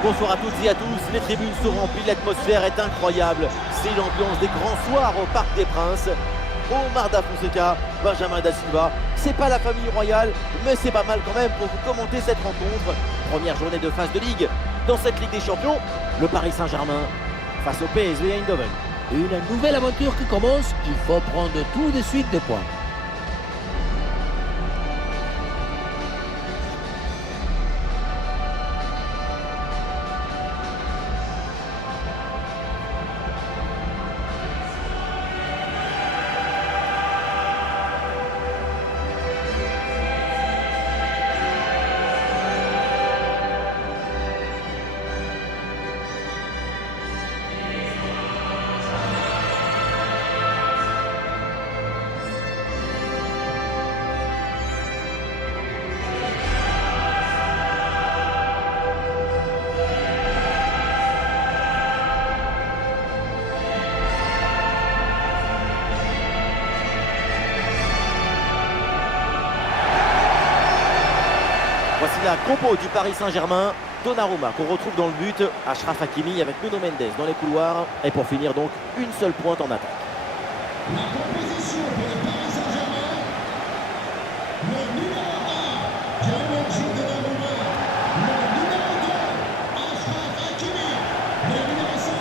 Bonsoir à toutes et à tous, les tribunes sont remplies, l'atmosphère est incroyable. C'est l'ambiance des grands soirs au Parc des Princes. Omar Da Fonseca, Benjamin Da Silva, c'est pas la famille royale, mais c'est pas mal quand même pour vous commenter cette rencontre. Première journée de phase de Ligue. Dans cette Ligue des Champions, le Paris Saint-Germain face au PSV Eindhoven. Une nouvelle aventure qui commence, il faut prendre tout de suite des points. Voici la compo du Paris Saint-Germain. Donnarumma qu'on retrouve dans le but, Achraf Hakimi avec Nuno Mendes dans les couloirs. Et pour finir donc, une seule pointe en attaque. La composition pour le Paris Saint-Germain. Le numéro 1, Gianluigi Donnarumma. Le numéro 2, Achraf Hakimi. Le numéro 5,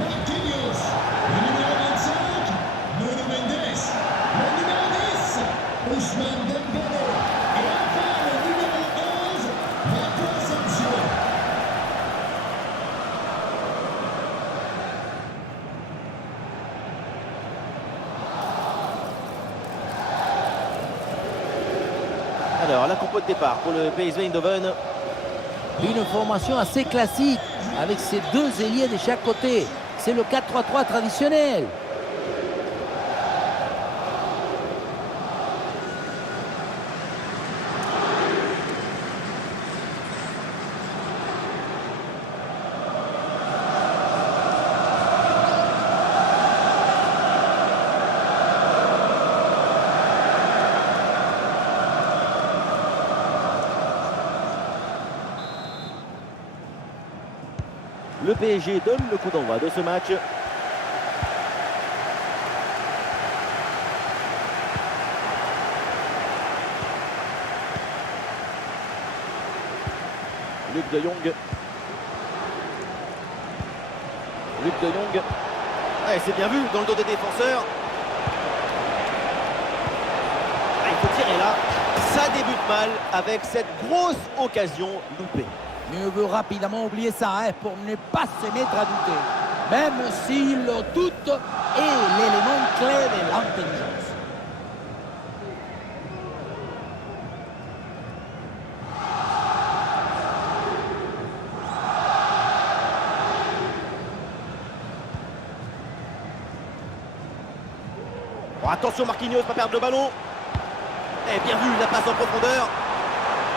Marquinhos. Le numéro 25, Nuno Mendes. Le numéro 10, Ousmane Dembélé. Et enfin le numéro 11, Marco Asensio. Alors, la compo de départ pour le PSV Eindhoven. Une formation assez classique, avec ses deux ailiers de chaque côté. C'est le 4-3-3 traditionnel. Le PSG donne le coup d'envoi de ce match. Luc de Jong. Luc de Jong. Ouais, c'est bien vu dans le dos des défenseurs. Ah, il faut tirer là. Ça débute mal avec cette grosse occasion loupée. Mieux vaut rapidement oublier ça pour ne pas se mettre à douter. Même si le doute est l'élément clé de l'intelligence. Bon, attention Marquinhos, pas perdre le ballon. Et bien vu, la passe en profondeur.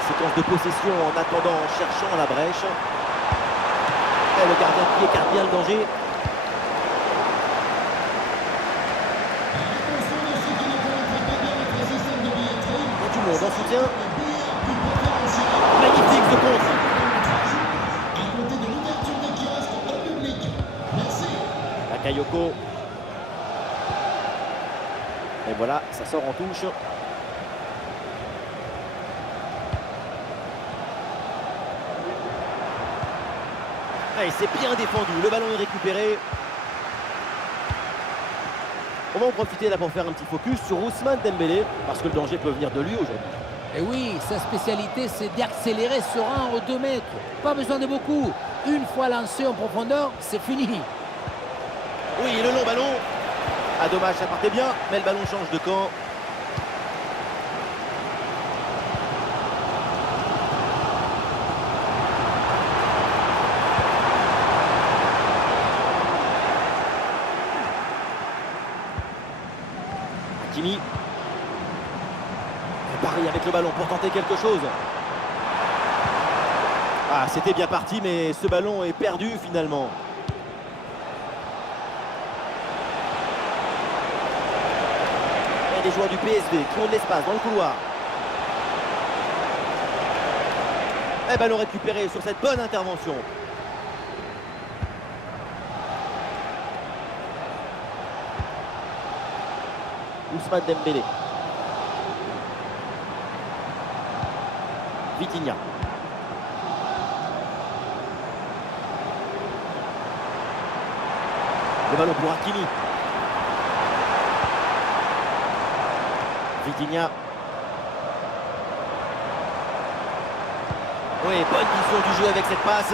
Séquence de possession en attendant, en cherchant la brèche. Et le gardien qui écarte bien le danger. Attention à ceux qui ne connaîtraient pas bien notre système de billetterie. Et du monde en soutien. Le billet plus préférentiel. Magnifique ce contre. À compter de l'ouverture des kiosques au public. Merci. Bakayoko. Et voilà, ça sort en touche. Et c'est bien défendu, le ballon est récupéré. On va en profiter là pour faire un petit focus sur Ousmane Dembélé, parce que le danger peut venir de lui aujourd'hui. Et oui, sa spécialité, c'est d'accélérer ce rang aux 2 mètres. Pas besoin de beaucoup. Une fois lancé en profondeur, c'est fini. Oui, le long ballon. Ah dommage, ça partait bien, mais le ballon change de camp. Hakimi. Paris avec le ballon pour tenter quelque chose. Ah, c'était bien parti, mais ce ballon est perdu finalement. Et les joueurs du PSV qui ont de l'espace dans le couloir. Et ballon récupéré sur cette bonne intervention. Ousmane Dembélé. Vitinha. Le ballon pour Hakimi. Vitinha. Oui, bonne vision du jeu avec cette passe.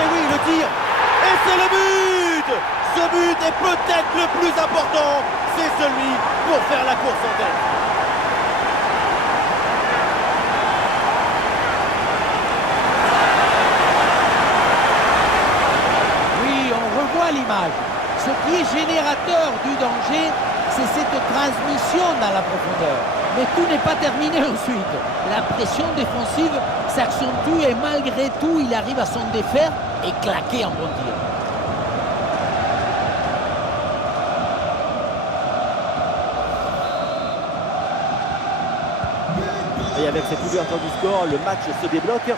Et oui, le tir. Et c'est le but. Ce but est peut-être le plus important. C'est celui pour faire la course en tête. Oui, on revoit l'image. Ce qui est générateur du danger, c'est cette transmission dans la profondeur. Mais tout n'est pas terminé ensuite. La pression défensive s'accentue et malgré tout, il arrive à s'en défaire et claquer un bon tir. Et avec cette ouverture du score, le match se débloque.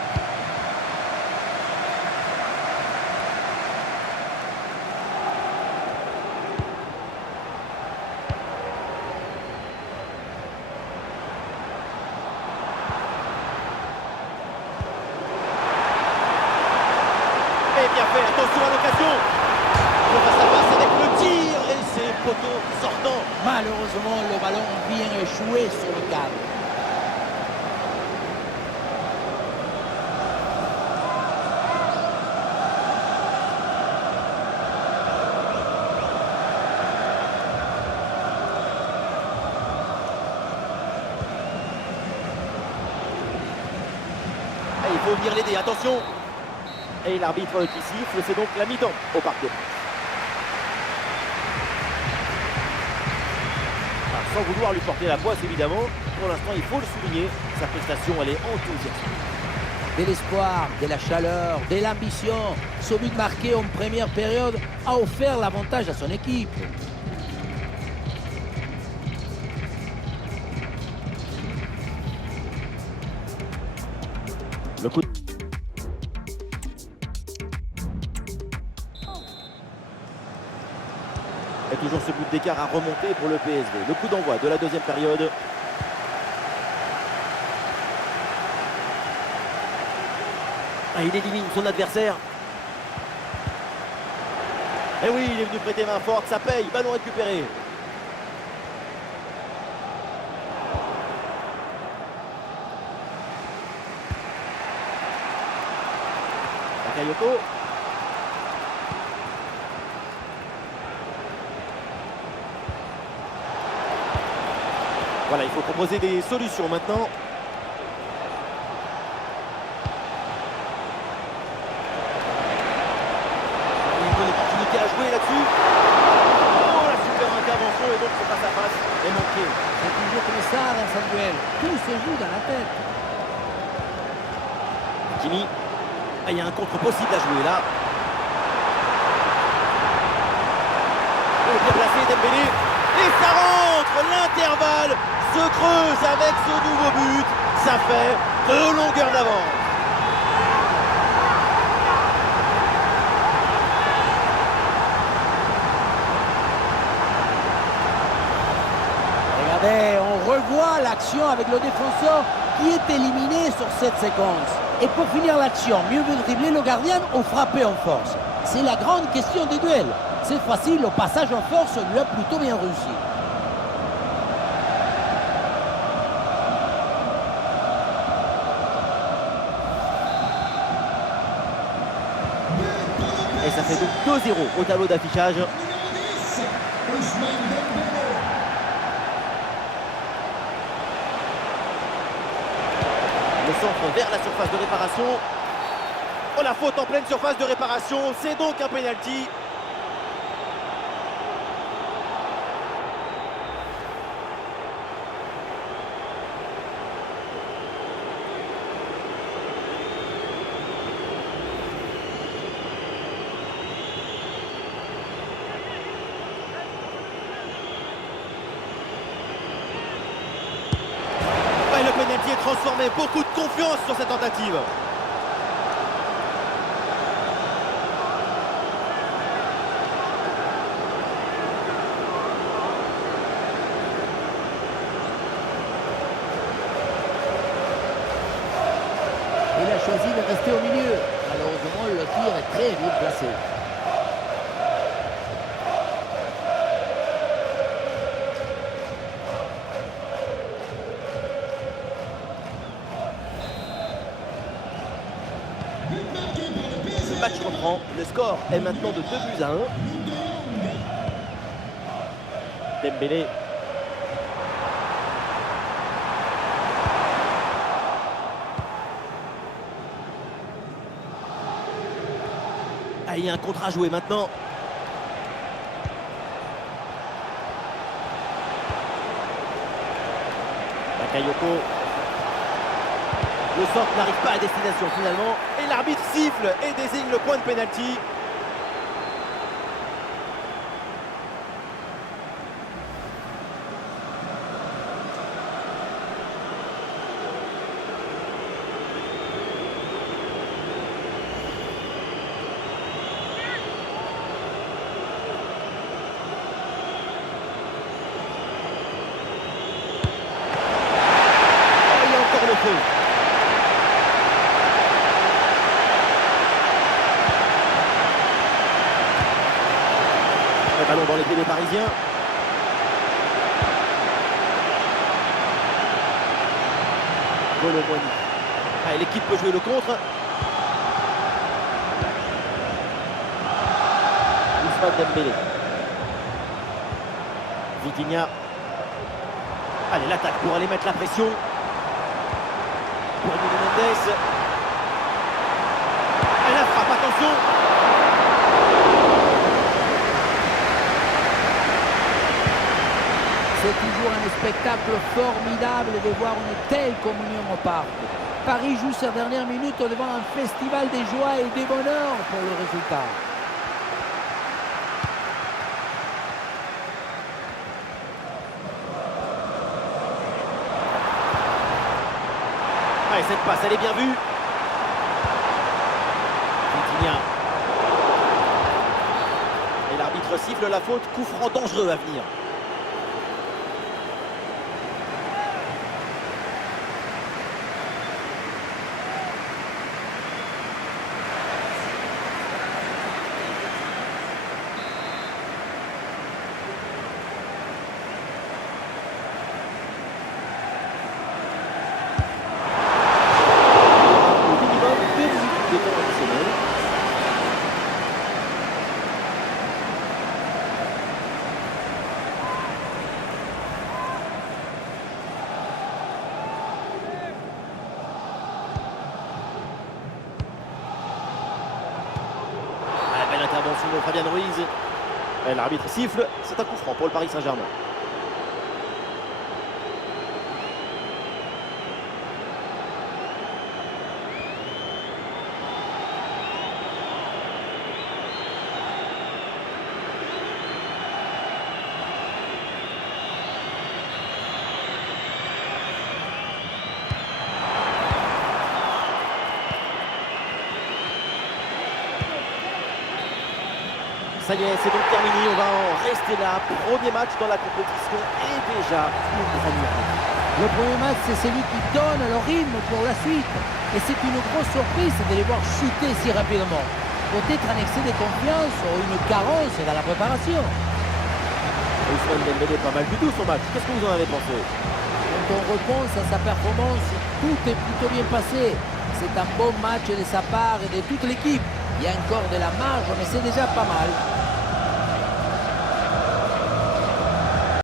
Et bien fait, attention à l'occasion. Le face à face avec le tir et c'est poteau sortant. Malheureusement, le ballon vient échouer sur le cadre. Et il faut venir l'aider, attention. Et l'arbitre qui siffle, c'est donc la mi-temps au Parc des Princes. Sans vouloir lui porter la poisse évidemment, pour l'instant il faut le souligner, sa prestation elle est enthousiasmante. De l'espoir, de la chaleur, de l'ambition. Ce but marqué en première période a offert l'avantage à son équipe. Le coup Et toujours ce but d'écart à remonter pour le PSV. Le coup d'envoi de la deuxième période. Ah, il élimine son adversaire. Et oui, il est venu prêter main forte, ça paye, ballon récupéré. Bakayoko. Voilà, il faut proposer des solutions maintenant. Une bonne opportunité à jouer là-dessus. Oh, la super intervention et donc ce face à face est manqué. C'est toujours comme ça dans un duel. Tout se joue dans la tête. Kimi. Ah, il y a un contre possible à jouer là. Oh, bien placé Dembélé. Et ça rentre. L'intervalle se creuse avec ce nouveau but. Ça fait 2 longueurs d'avance. Regardez, on revoit l'action avec le défenseur qui est éliminé sur cette séquence. Et pour finir l'action, mieux vaut dribbler le gardien ou frapper en force. C'est la grande question des duels. Cette fois-ci, le passage en force lui a plutôt bien réussi. Et ça fait donc 2-0 au tableau d'affichage. Numéro 10, Ousmane Dembélé. Le centre vers la surface de réparation. Oh, la faute en pleine surface de réparation. C'est donc un penalty. Ouais, le penalty est transformé désormais beaucoup de confiance sur cette tentative. Il a choisi de rester au milieu. Malheureusement, le tir est très bien placé. Le match reprend. Le score est maintenant de 2-1. Dembélé. Ah, il y a un contre à jouer maintenant. Bakayoko. Le centre n'arrive pas à destination finalement. Et l'arbitre siffle et désigne le point de pénalty. Oh, il y a encore le feu. Le ballon dans les pieds des Parisiens. Colomboigny. Ah, l'équipe peut jouer le contre. Ousmane Dembélé. Vitinha. Allez, l'attaque pour aller mettre la pression. Pour Nuno Mendes. Et la frappe, attention. C'est toujours un spectacle formidable de voir une telle communion au parc. Paris joue ses dernières minutes devant un festival de joie et de bonheur pour le résultat. Allez, cette passe, elle est bien vue. Vitinha. Et l'arbitre siffle la faute. Coup franc dangereux à venir. Au minimum 2 minutes de temps additionnel. Ah, belle intervention de Fabian Ruiz. Et l'arbitre siffle, c'est un coup franc pour le Paris Saint-Germain. Ça y est, c'est donc terminé, on va en rester là. Premier match dans la compétition et déjà une première. Le premier match, c'est celui qui donne le rythme pour la suite. Et c'est une grosse surprise de les voir chuter si rapidement. Peut-être un excès de confiance ou une carence dans la préparation. Ousmane Dembélé, pas mal du tout son match. Qu'est-ce que vous en avez pensé? Quand on repense à sa performance, tout est plutôt bien passé. C'est un bon match de sa part et de toute l'équipe. Il y a encore de la marge, mais c'est déjà pas mal.